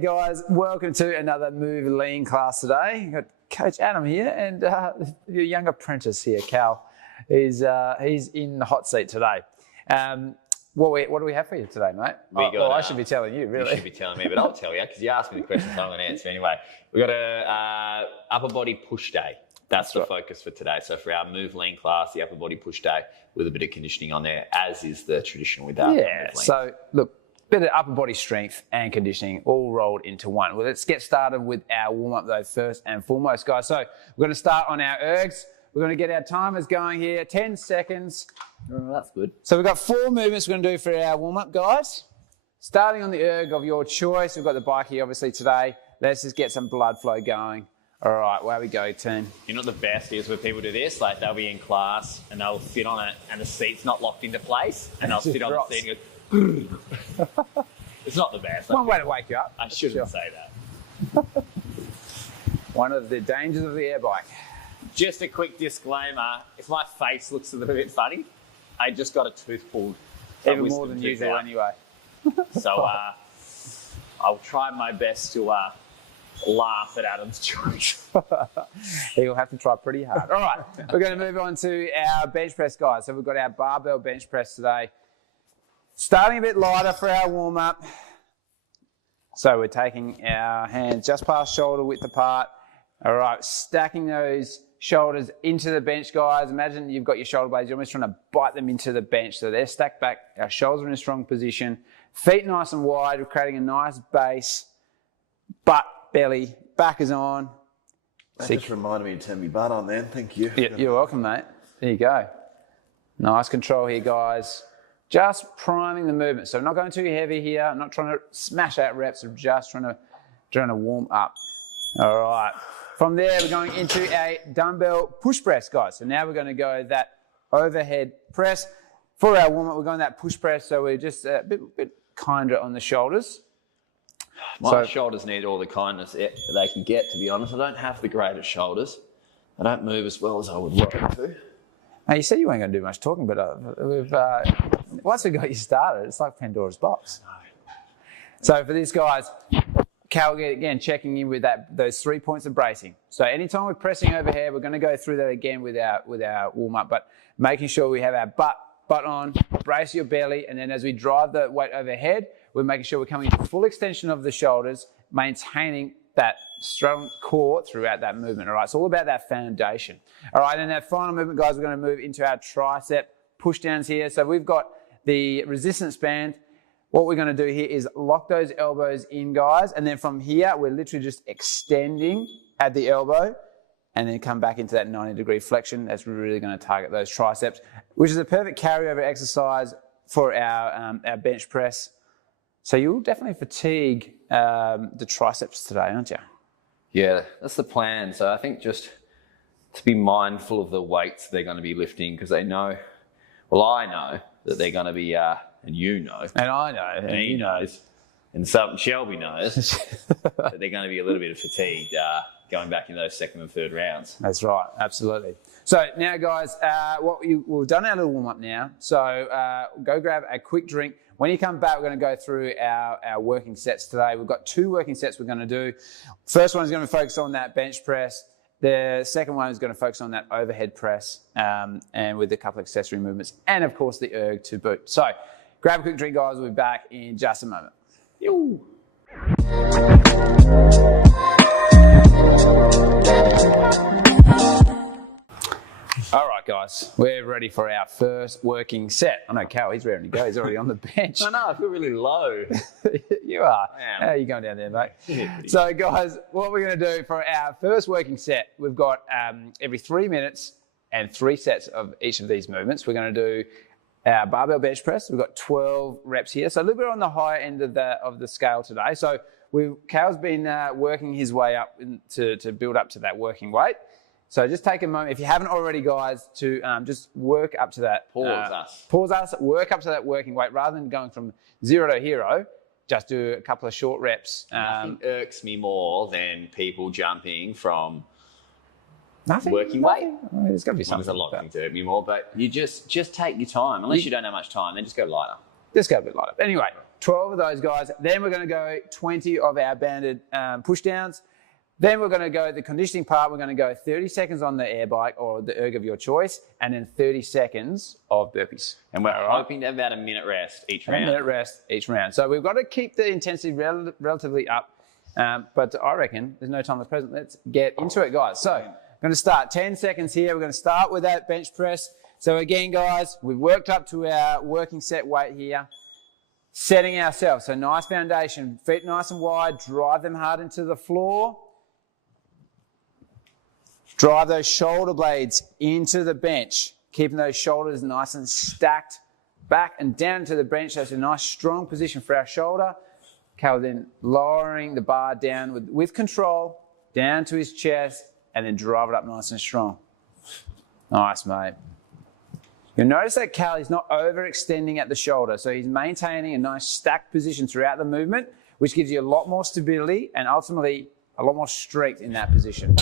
G'day guys, welcome to another Move Lean class today. We've got Coach Adam here and your young apprentice here, Cal. He's in the hot seat today. What do we have for you today, mate? I should be telling you, really. You should be telling me, but I'll tell you because you asked me the question, so I'm going to answer anyway. We've got a upper body push day. That's the focus for today. So for our Move Lean class, the upper body push day with a bit of conditioning on there, as is the traditional with that. Yeah, so look, bit of upper body strength and conditioning all rolled into one. Well, let's get started with our warm-up though first and foremost, guys. So we're going to start on our ergs. We're going to get our timers going here, 10 seconds. Oh, that's good. So we've got 4 movements we're going to do for our warm-up, guys. Starting on the erg of your choice. We've got the bike here, obviously, today. Let's just get some blood flow going. All right, where we go, team. You know what the best is when people do this? Like they'll be in class and they'll sit on it and the seat's not locked into place and they'll sit on the seat and go, it's not the best. One way to wake you up. I shouldn't say that. One of the dangers of the air bike. Just a quick disclaimer, if my face looks a little bit funny, I just got a tooth pulled. Even more than usual anyway. So I'll try my best to laugh at Adam's jokes. He'll have to try pretty hard. All right, we're going to move on to our bench press, guys. So we've got our barbell bench press today. Starting a bit lighter for our warm-up. So we're taking our hands just past shoulder width apart. All right, stacking those shoulders into the bench, guys. Imagine you've got your shoulder blades. You're almost trying to bite them into the bench. So they're stacked back. Our shoulders are in a strong position. Feet nice and wide. We're creating a nice base. Butt, belly, back is on. That just reminded me to turn my butt on then. Thank you. You're welcome, mate. There you go. Nice control here, guys. Just priming the movement. So I'm not going too heavy here. I'm not trying to smash out reps. I'm just trying to warm up. All right. From there, we're going into a dumbbell push press, guys. So now we're going to go that overhead press. For our warm-up, we're going that push press. So we're just a bit kinder on the shoulders. My shoulders need all the kindness they can get, to be honest. I don't have the greatest shoulders. I don't move as well as I would like to. Now, you said you weren't going to do much talking, but once we got you started, it's like Pandora's box. So for these guys, Cal, again, checking in with those 3 points of bracing. So anytime we're pressing overhead, we're going to go through that again with our warm-up, but making sure we have our butt on, brace your belly, and then as we drive the weight overhead, we're making sure we're coming to full extension of the shoulders, maintaining that strong core throughout that movement. All right, it's all about that foundation. All right, and that final movement, guys, we're going to move into our tricep push downs here. So we've got the resistance band. What we're going to do here is lock those elbows in, guys, and then from here, we're literally just extending at the elbow and then come back into that 90-degree flexion. That's really going to target those triceps, which is a perfect carryover exercise for our bench press. So you'll definitely fatigue the triceps today, aren't you? Yeah, that's the plan. So I think just to be mindful of the weights they're going to be lifting because they know, well, I know that they're going to be, and you know. And I know. And he knows. And Shelby knows that they're going to be a little bit fatigued going back in those second and third rounds. That's right, absolutely. So now, guys, we've done our little warm-up now. So go grab a quick drink. When you come back, we're going to go through our working sets today. We've got 2 working sets we're going to do. First one is going to focus on that bench press. The second one is going to focus on that overhead press and with a couple of accessory movements and, of course, the erg to boot. So grab a quick drink, guys. We'll be back in just a moment. Yo. All right, guys, we're ready for our first working set. I know Cal, he's ready to go. He's already on the bench. I know, I feel really low. You are. How are you going down there, mate? So, guys, what we're going to do for our first working set, we've got every 3 minutes and 3 sets of each of these movements. We're going to do our barbell bench press. We've got 12 reps here, so a little bit on the higher end of the scale today. So Cal's been working his way up to build up to that working weight. So just take a moment, if you haven't already, guys, to just work up to that. Pause us, work up to that working weight rather than going from 0 to hero. Just do a couple of short reps. Nothing irks me more than people jumping from Nothing. Working weight. There's got to be something. There's a lot of things to me more, but you just take your time. Unless you don't have much time, then just go lighter. Just go a bit lighter. Anyway, 12 of those guys. Then we're going to go 20 of our banded push downs. Then we're going to go the conditioning part. We're going to go 30 seconds on the air bike or the erg of your choice, and then 30 seconds of burpees. And we're hoping to have about a minute rest each round. A minute rest each round. So we've got to keep the intensity relatively up. But I reckon there's no time to present. Let's get into it, guys. So I'm going to start 10 seconds here. We're going to start with that bench press. So again, guys, we've worked up to our working set weight here. Setting ourselves. So nice foundation. Feet nice and wide. Drive them hard into the floor. Drive those shoulder blades into the bench, keeping those shoulders nice and stacked back and down to the bench. That's a nice strong position for our shoulder. Cal then lowering the bar down with control, down to his chest, and then drive it up nice and strong. Nice, mate. You'll notice that Cal is not overextending at the shoulder, so he's maintaining a nice stacked position throughout the movement, which gives you a lot more stability and ultimately a lot more strength in that position.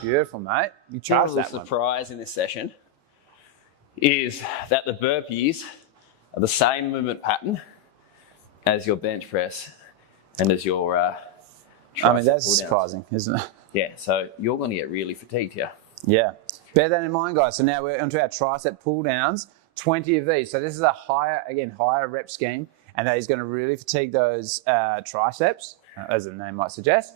Beautiful, mate. You charged that one. Surprise in this session is that the burpees are the same movement pattern as your bench press and as your I mean, that's surprising, isn't it? Yeah, so you're going to get really fatigued here. Yeah. Bear that in mind, guys. So now we're onto our tricep pull downs, 20 of these. So this is a higher rep scheme, and that is going to really fatigue those triceps, as the name might suggest.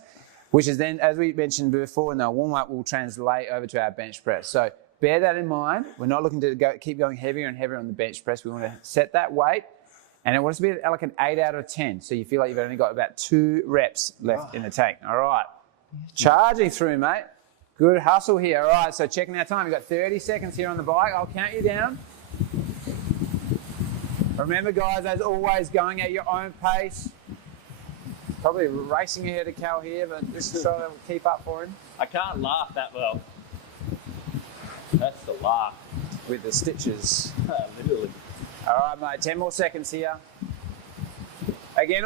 Which is then, as we mentioned before in the warm-up, will translate over to our bench press. So bear that in mind. We're not looking to keep going heavier and heavier on the bench press. We want to set that weight, and it wants to be like an 8 out of 10. So you feel like you've only got about 2 reps left in the tank. All right. Charging through, mate. Good hustle here. All right, so checking our time. We've got 30 seconds here on the bike. I'll count you down. Remember, guys, as always, going at your own pace. Probably racing ahead of Cal here, but just trying to keep up for him. I can't laugh that well. That's the laugh. With the stitches. Literally. All right, mate, 10 more seconds here. Again,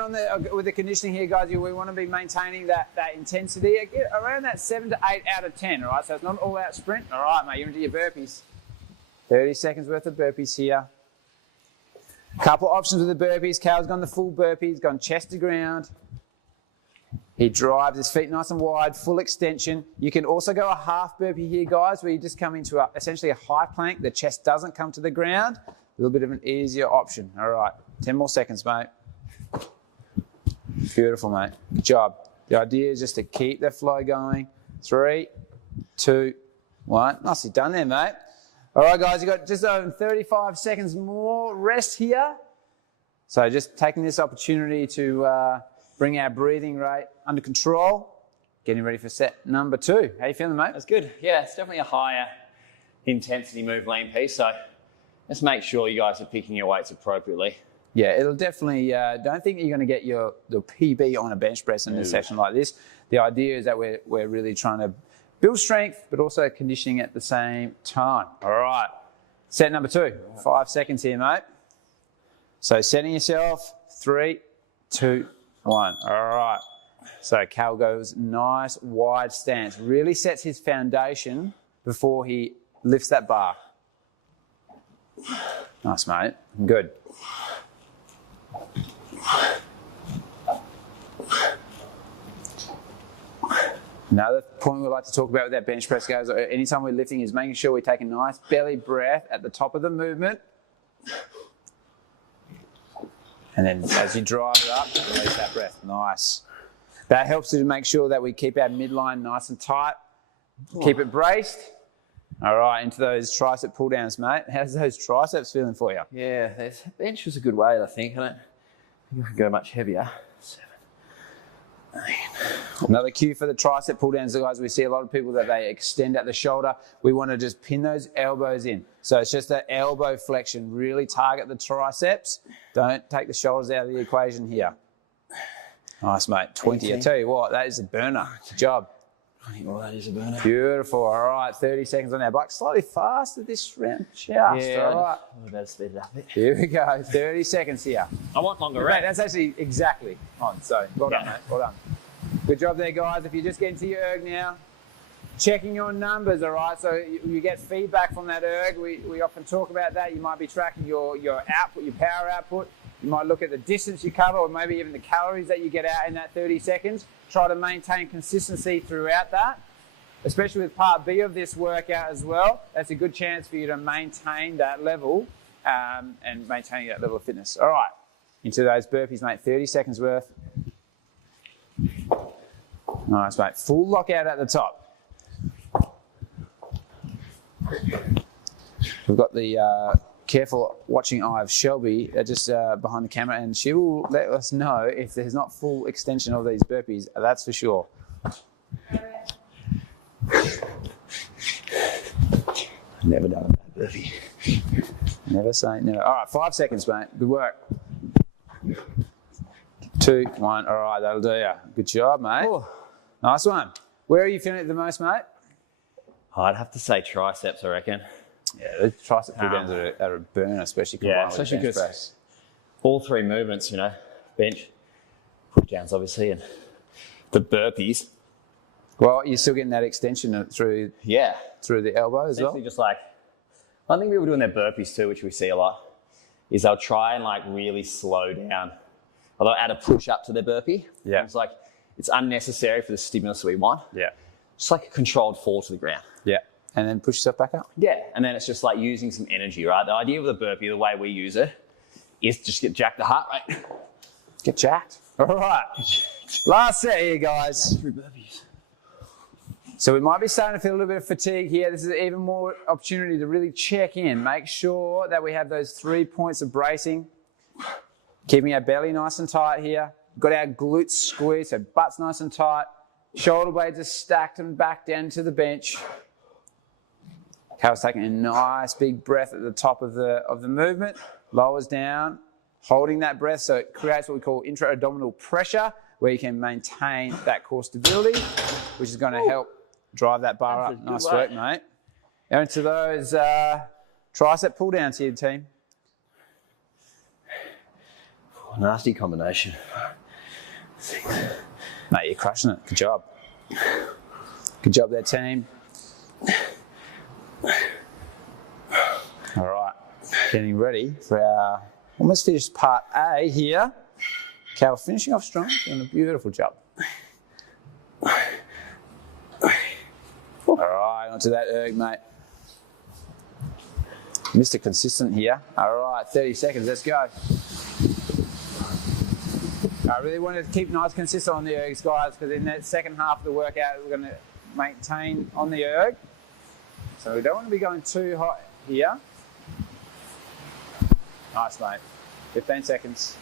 with the conditioning here, guys, we want to be maintaining that intensity again, around that 7 to 8 out of 10, all right? So it's not an all-out sprint. All right, mate, you're into your burpees. 30 seconds worth of burpees here. Couple options with the burpees. Cal's gone the full burpees, gone chest to ground. He drives his feet nice and wide, full extension. You can also go a half burpee here, guys, where you just come into essentially a high plank. The chest doesn't come to the ground. A little bit of an easier option. All right, 10 more seconds, mate. Beautiful, mate. Good job. The idea is just to keep the flow going. 3, 2, 1. Nicely done there, mate. All right, guys, you've got just over 35 seconds more rest here. So just taking this opportunity to bring our breathing rate under control. Getting ready for set number 2. How you feeling, mate? That's good. Yeah, it's definitely a higher intensity move lean piece. So just make sure you guys are picking your weights appropriately. Yeah, it'll definitely, don't think you're going to get the PB on a bench press in a session like this. The idea is that we're really trying to build strength, but also conditioning at the same time. All right, set number 2. 5 seconds here, mate. So setting yourself, 3, 2, 1. All right. So Cal goes nice wide stance. Really sets his foundation before he lifts that bar. Nice, mate. Good. Another point we'd like to talk about with that bench press, guys, anytime we're lifting, is making sure we take a nice belly breath at the top of the movement. And then as you drive it up, release that breath. Nice. That helps to make sure that we keep our midline nice and tight. Keep it braced. All right, into those tricep pull downs, mate. How's those triceps feeling for you? Yeah, bench was a good weight, I think. I think I could go much heavier. 7, 8. Another cue for the tricep pull downs, guys. We see a lot of people that they extend at the shoulder. We want to just pin those elbows in. So it's just that elbow flexion. Really target the triceps. Don't take the shoulders out of the equation here. Nice, mate. 20. 18. I tell you what, that is a burner. Good job. Well, that is a burner. Beautiful. All right, 30 seconds on our bike. Slightly faster this round. Just. Yeah, all right. I'm about to speed it up a bit. Here we go. 30 seconds here. I want longer Mate, that's actually exactly on. So well done, Yeah. mate. Well done. Good job there, guys. If you just get into your erg now, checking your numbers, all right? So you get feedback from that erg. We often talk about that. You might be tracking your output, your power output. You might look at the distance you cover or maybe even the calories that you get out in that 30 seconds. Try to maintain consistency throughout that, especially with part B of this workout as well. That's a good chance for you to maintain that level and maintaining that level of fitness. All right, into those burpees, mate, 30 seconds worth. Nice, mate. Full lockout at the top. We've got the careful watching eye of Shelby just behind the camera, and she will let us know if there's not full extension of these burpees, that's for sure. Never done a bad burpee. Never say never. All right, 5 seconds, mate. Good work. 2, 1. All right, that'll do ya. Good job, mate. Oh. Nice one. Where are you feeling it the most, mate? I'd have to say triceps, I reckon. Yeah, the tricep pull downs are a burn, especially combined with bench press. All 3 movements, you know, bench, put downs, obviously, and the burpees. Well, you're still getting that extension through the elbow as well. Just like, one thing people do in their burpees too, which we see a lot, is they'll try and like really slow down. Or they'll add a push up to their burpee. Yeah. It's like, it's unnecessary for the stimulus we want. Yeah. Just like a controlled fall to the ground. Yeah. And then push yourself back up. Yeah. And then it's just like using some energy, right? The idea with a burpee, the way we use it, is just get jacked the heart rate. Get jacked. All right. Last set here, guys. 3 burpees. So we might be starting to feel a little bit of fatigue here. This is even more opportunity to really check in. Make sure that we have those 3 points of bracing. Keeping our belly nice and tight here. Got our glutes squeezed, so butt's nice and tight. Shoulder blades are stacked and back down to the bench. Cal's taking a nice big breath at the top of the movement. Lowers down, holding that breath, so it creates what we call intra-abdominal pressure, where you can maintain that core stability, which is going to help drive that bar up. Nice work, mate. Now into those tricep pull downs here, team. Nasty combination. Mate, you're crushing it. Good job. Good job there, team. All right, getting ready for our almost finished part A here. Cal finishing off strong, doing a beautiful job. All right, onto that erg, mate. Mr. Consistent here. All right, 30 seconds, let's go. I really want to keep nice consistent on the ergs, guys, because in that second half of the workout, we're going to maintain on the erg. So we don't want to be going too hot here. Nice, mate. 15 seconds.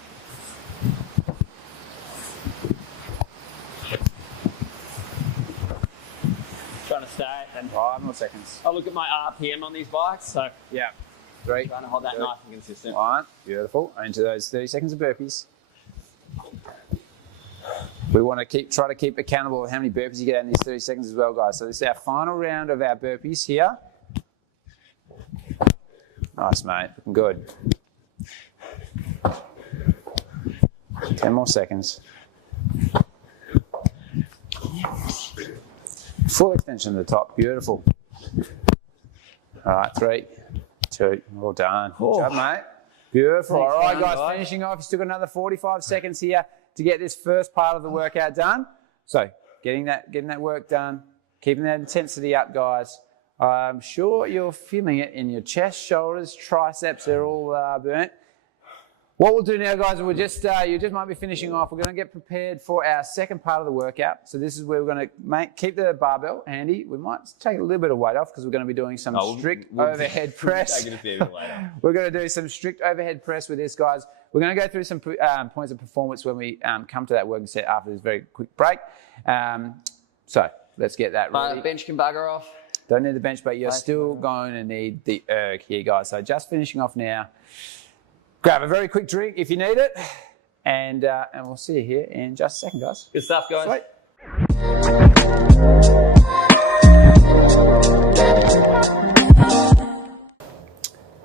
Trying to stay and 5 more seconds. I look at my RPM on these bikes, so Yeah. 3. trying to hold that nice and consistent. 1. Beautiful. Into those 30 seconds of burpees. We want to try to keep accountable of how many burpees you get in these 30 seconds as well, guys. So this is our final round of our burpees here. Nice, mate. Looking good. 10 more seconds. Full extension at the top. Beautiful. All right, 3, 2. Well done. Good job, mate. Beautiful. Thanks, All right, guys. guys, finishing off. You've still got another 45 seconds here to get this first part of the workout done. So getting that work done, keeping that intensity up, guys. I'm sure you're feeling it in your chest, shoulders, triceps. They're all burnt. What we'll do now, guys, you just might be finishing off. We're going to get prepared for our second part of the workout. So this is where we're going to keep the barbell handy. We might take a little bit of weight off because we're going to be doing some strict overhead press. Take it a bit later. We're going to do some strict overhead press with this, guys. We're going to go through some points of performance when we come to that working set after this very quick break. So let's get that ready. Bench can bugger off. Don't need the bench, but you're still going to need the erg here, guys. So just finishing off now. Grab a very quick drink if you need it. And we'll see you here in just a second, guys. Good stuff, guys. Sweet.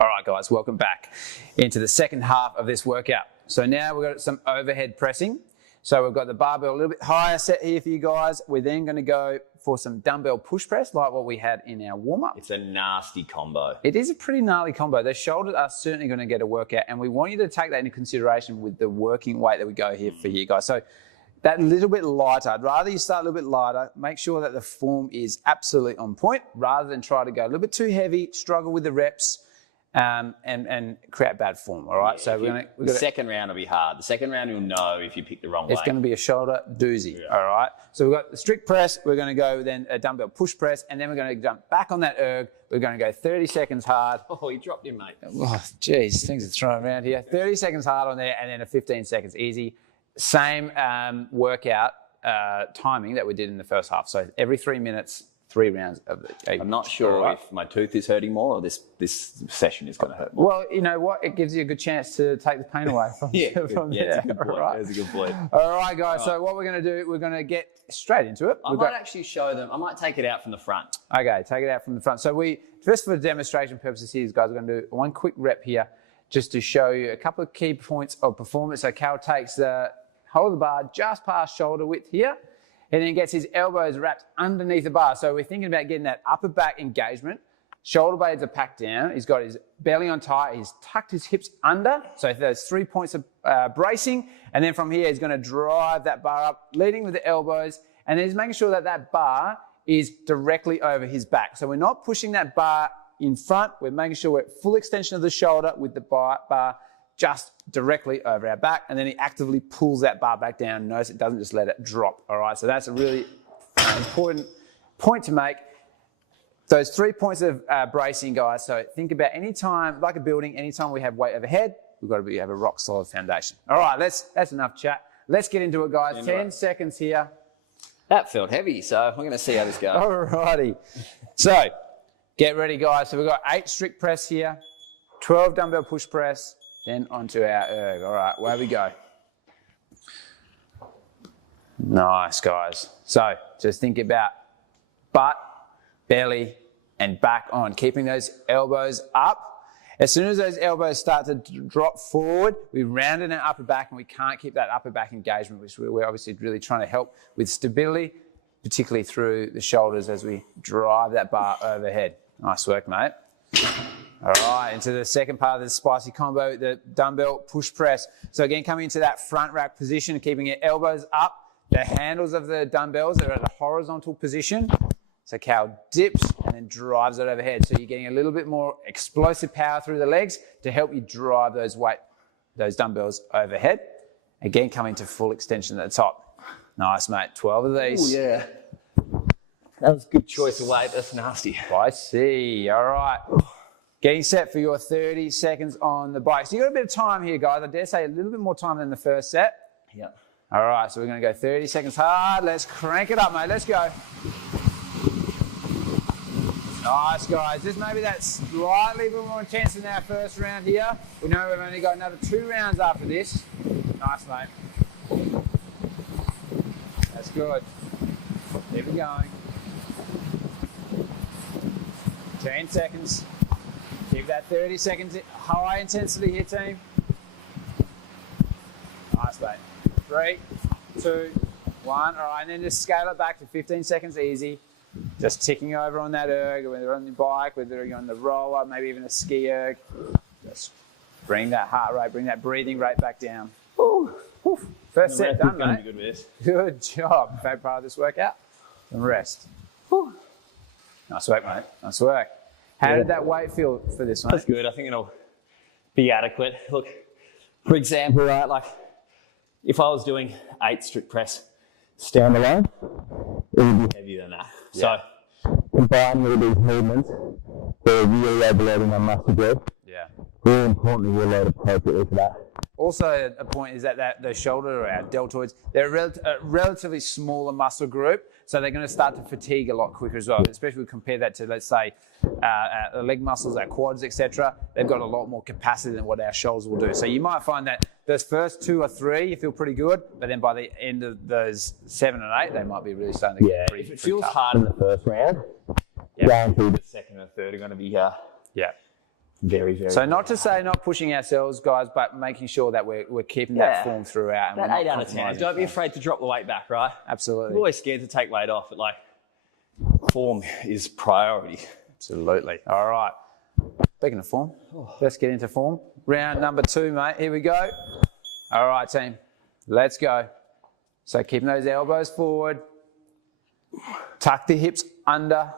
All right, guys, welcome back into the second half of this workout. So now we've got some overhead pressing. So we've got the barbell a little bit higher set here for you guys. We're then going to go for some dumbbell push press, like what we had in our warm-up. It's a nasty combo. It is a pretty gnarly combo. The shoulders are certainly going to get a workout, and we want you to take that into consideration with the working weight that we go here for you guys. So that little bit lighter, I'd rather you start a little bit lighter, make sure that the form is absolutely on point, rather than try to go a little bit too heavy, struggle with the reps, and create bad form. All right. Yeah, so the second round will be hard. The second round you'll know if you pick the wrong way. It's going to be a shoulder doozy. Yeah. All right. So we've got the strict press. We're going to go then a dumbbell push press, and then we're going to jump back on that erg. We're going to go 30 seconds hard. Oh, you dropped him, mate. Oh, geez, things are thrown around here. 30 seconds hard on there, and then a 15 seconds easy. Same workout timing that we did in the first half. So every 3 minutes, 3 rounds of the. I'm not sure if my tooth is hurting more or this session is going to hurt more. Well, you know what? It gives you a good chance to take the pain away from from there. That's a good point. Right. That's a good point. All right, guys. So what we're going to do, we're going to get straight into it. I might actually show them. I might take it out from the front. Okay, take it out from the front. So just for demonstration purposes here, guys, we're going to do one quick rep here just to show you a couple of key points of performance. So Cal takes the hold of the bar just past shoulder width here, and then gets his elbows wrapped underneath the bar. So we're thinking about getting that upper back engagement. Shoulder blades are packed down. He's got his belly on tight. He's tucked his hips under. So there's 3 points of bracing. And then from here, he's going to drive that bar up, leading with the elbows. And then he's making sure that that bar is directly over his back. So we're not pushing that bar in front. We're making sure we're at full extension of the shoulder with the bar just directly over our back, and then he actively pulls that bar back down. Notice it doesn't just let it drop. All right, so that's a really important point to make. Those 3 points of bracing, guys. So think about any time, like a building, anytime we have weight overhead, we've got to have a rock solid foundation. All right, that's enough chat. Let's get into it, guys. 10 seconds here. That felt heavy, so we're going to see how this goes. All righty. So get ready, guys. So we've got 8 strict press here, 12 dumbbell push press, then onto our erg. All right, where we go. Nice, guys. So just think about butt, belly, and back on, keeping those elbows up. As soon as those elbows start to drop forward, we round in our upper back, and we can't keep that upper back engagement, which we're obviously really trying to help with stability, particularly through the shoulders as we drive that bar overhead. Nice work, mate. All right, into the second part of the spicy combo, the dumbbell push press. So again, coming into that front rack position, keeping your elbows up. The handles of the dumbbells are at a horizontal position. So Cal dips and then drives it overhead. So you're getting a little bit more explosive power through the legs to help you drive those dumbbells overhead. Again, coming to full extension at the top. Nice, mate. 12 of these. Oh, yeah. That was a good choice of weight. That's nasty. I see. All right. Getting set for your 30 seconds on the bike. So you've got a bit of time here, guys. I dare say a little bit more time than the first set. Yeah. All right, so we're going to go 30 seconds hard. Let's crank it up, mate. Let's go. Nice, guys. Just maybe that's slightly a bit more intense than our first round here. We know we've only got another 2 rounds after this. Nice, mate. That's good. Keep it going. 10 seconds. Keep that 30 seconds high intensity here, team. Nice, mate. 3, 2, 1. All right, and then just scale it back to 15 seconds easy. Just ticking over on that erg, whether you're on the bike, whether you're on the roller, maybe even a ski erg. Just bring that heart rate, bring that breathing rate back down. Ooh. First set done, mate. Good, with this. Good job. Favorite part of this workout? And rest. Whew. Nice work, mate. Nice work. How did that weight feel for this one? That's good. I think it'll be adequate. Look, for example, right, like if I was doing 8 strict press standalone, it would be heavier than that. Yeah. So combined with these movements, they're really overloading my muscle group. Yeah. Really importantly, we'll load appropriately for that. Also, a point is that the shoulder or our deltoids, they're a relatively smaller muscle group, so they're going to start to fatigue a lot quicker as well. Especially if we compare that to, let's say, our leg muscles, our quads, etc. They've got a lot more capacity than what our shoulders will do. So you might find that those first 2 or 3, you feel pretty good, but then by the end of those 7 and 8, they might be really starting to get pretty if it feels tough. hard in the first round, going through the second and third are going to be very, very So not to say not pushing ourselves, guys, but making sure that we're keeping that form throughout. And that we're not 8 out of 10. Don't be afraid to drop the weight back, right? Absolutely. I'm always scared to take weight off. But like, Form is priority. Absolutely. All right. Speaking of form, let's get into form. Round number 2, mate. Here we go. All right, team. Let's go. So keeping those elbows forward. Tuck the hips under.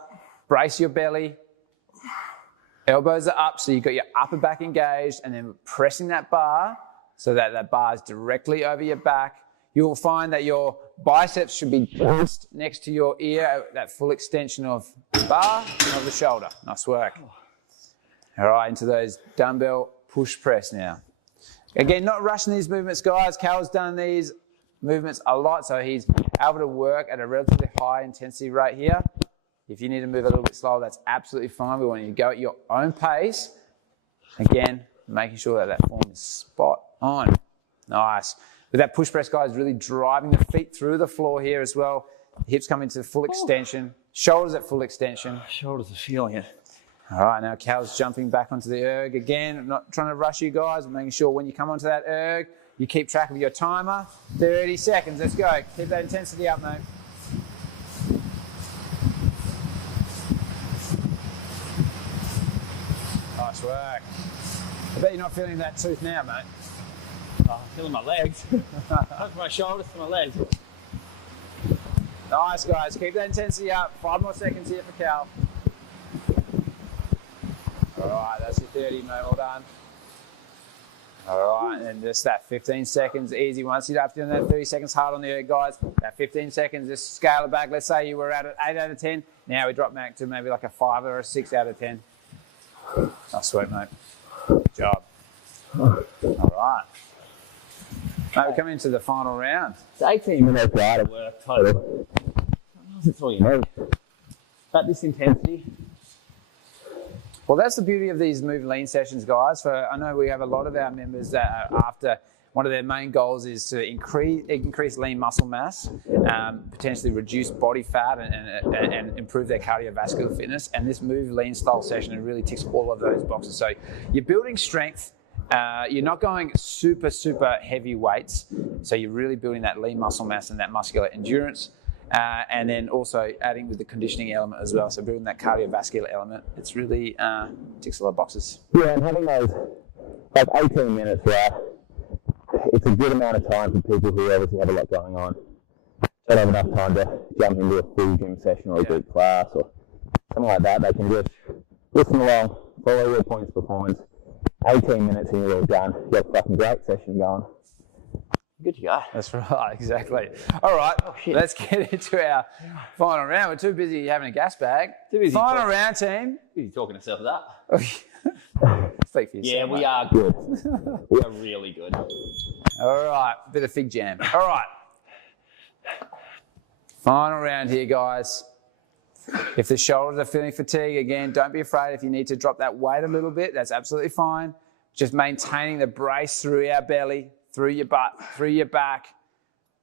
Brace your belly. Elbows are up, so you've got your upper back engaged, and then pressing that bar so that that bar is directly over your back. You'll find that your biceps should be just next to your ear, that full extension of the bar and of the shoulder. Nice work. All right, into those dumbbell push press now. Again, not rushing these movements, guys. Cal's done these movements a lot, so he's able to work at a relatively high intensity rate here. If you need to move a little bit slower, that's absolutely fine. We want you to go at your own pace. Again, making sure that that form is spot on. Nice. With that push press, guys, really driving the feet through the floor here as well. Hips come into full extension. Shoulders at full extension. Shoulders are feeling it. All right, now Cal's jumping back onto the erg. Again, I'm not trying to rush you guys. I'm making sure when you come onto that erg, you keep track of your timer. 30 seconds, let's go. Keep that intensity up, mate. Nice work. I bet you're not feeling that tooth now, mate. I'm feeling my legs. From my shoulders to my legs. Nice, guys. Keep that intensity up. 5 more seconds here for Cal. All right, that's your 30, mate. Well done. All right, and just that 15 seconds, easy. Once you're up doing that 30 seconds hard on the erg, guys, that 15 seconds, just scale it back. Let's say you were at an 8 out of 10. Now we drop back to maybe like a 5 or a 6 out of 10. Nice sweet, mate. Good job. All right. Mate, we're coming into the final round. It's 18 minutes right of work total. That's all you need. At this intensity. Well, that's the beauty of these move lean sessions, guys. I know we have a lot of our members that are after, one of their main goals is to increase lean muscle mass, potentially reduce body fat and improve their cardiovascular fitness. And this move lean style session, it really ticks all of those boxes. So you're building strength. You're not going super, super heavy weights. So you're really building that lean muscle mass and that muscular endurance. And then also adding with the conditioning element as well. So building that cardiovascular element, it's really ticks a lot of boxes. Yeah, and having those like 18 minutes, right? It's a good amount of time for people who obviously have a lot going on. Don't have enough time to jump into a full gym session or a group class or something like that. They can just listen along, follow your points performance. 18 minutes and you're all done. You got a fucking great session going. Good to go. That's right, exactly. All right, let's get into our final round. We're too busy having a gas bag. Too busy Final round, team. Who's talking yourself that? Speak for yourself. Yeah, we mate. are good. We are really good. All right, bit of fig jam. All right. Final round here, guys. If the shoulders are feeling fatigue, again, don't be afraid if you need to drop that weight a little bit. That's absolutely fine. Just maintaining the brace through our belly, through your butt, through your back.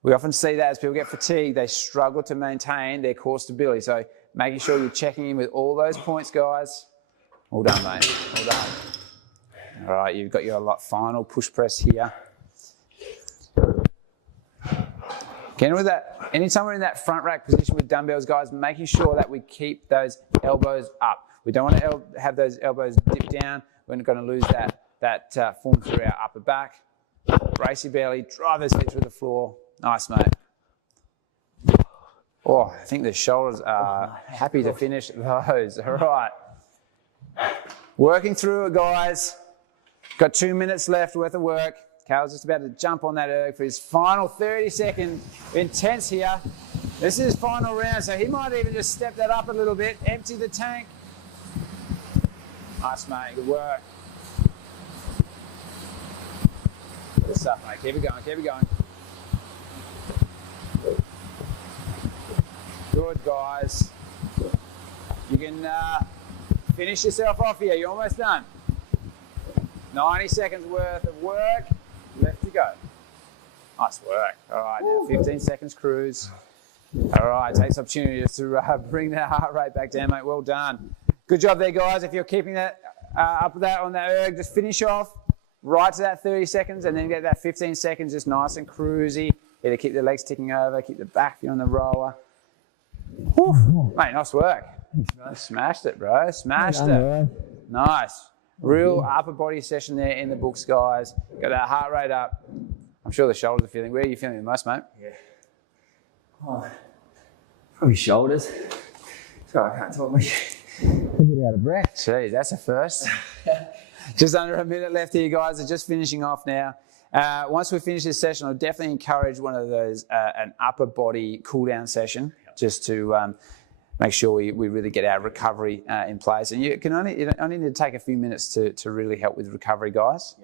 We often see that as people get fatigued, they struggle to maintain their core stability. So making sure you're checking in with all those points, guys. Well done, mate. Well done. All right, you've got your final push press here. Again, with that, anytime we're in that front rack position with dumbbells, guys, making sure that we keep those elbows up. We don't want to have those elbows dip down. We're not going to lose that form through our upper back. Brace your belly, drive those feet through the floor. Nice, mate. Oh, I think the shoulders are happy to finish those. All right. Working through it, guys. Got 2 minutes left worth of work. Cal's just about to jump on that erg for his final 30-second intense here. This is his final round, so he might even just step that up a little bit, empty the tank. Nice, mate. Good work. Good stuff, mate. Keep it going, keep it going. Good, guys. You can finish yourself off here. You're almost done. 90 seconds worth of work left to go. Nice work. All right, now 15 seconds cruise. All right, take this opportunity to bring that heart rate back down, mate. Well done. Good job there, guys. If you're keeping that up that on that erg, just finish off right to that 30 seconds and then get that 15 seconds just nice and cruisy. Either keep the legs ticking over, keep the back on the rower. Whew. Mate, nice work. Smashed it, bro. Smashed it. Nice. Real upper body session there in the books, guys. Got that heart rate up. I'm sure the shoulders are feeling. Where are you feeling the most, mate? Yeah. Oh, probably shoulders. Sorry, I can't talk much. A bit out of breath. Jeez, that's a first. Just under a minute left here, guys. We're just finishing off now. Once we finish this session, I'll definitely encourage one of those, an upper body cool down session, just to make sure we really get our recovery in place. And you only need to take a few minutes to really help with recovery, guys.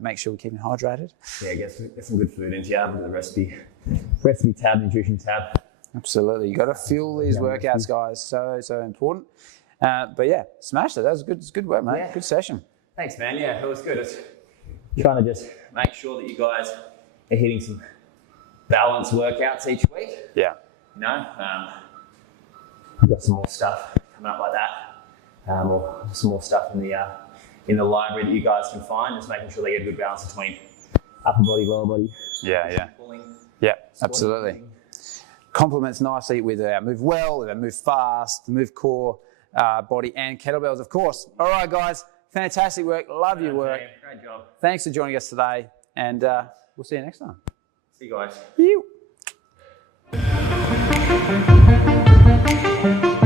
Make sure we're keeping hydrated. Yeah, get some good food into you. Look at the recipe tab, nutrition tab. Absolutely. You got to fuel these workouts, guys. So important. But yeah, smashed it. That was good. It's good work, mate. Yeah. Good session. Thanks, man. Yeah, it was good. It's trying to just make sure that you guys are hitting some balanced workouts each week. Yeah. You know, we've got some more stuff coming up like that, or some more stuff in the library that you guys can find. Just making sure they get a good balance between upper body, lower body. Yeah. Pulling, Yeah, absolutely. Complements nicely with our move well, with our move fast, move core, body, and kettlebells, of course. All right, guys. Fantastic work. Love your work. Great job. Thanks for joining us today, and we'll see you next time. See you guys. You.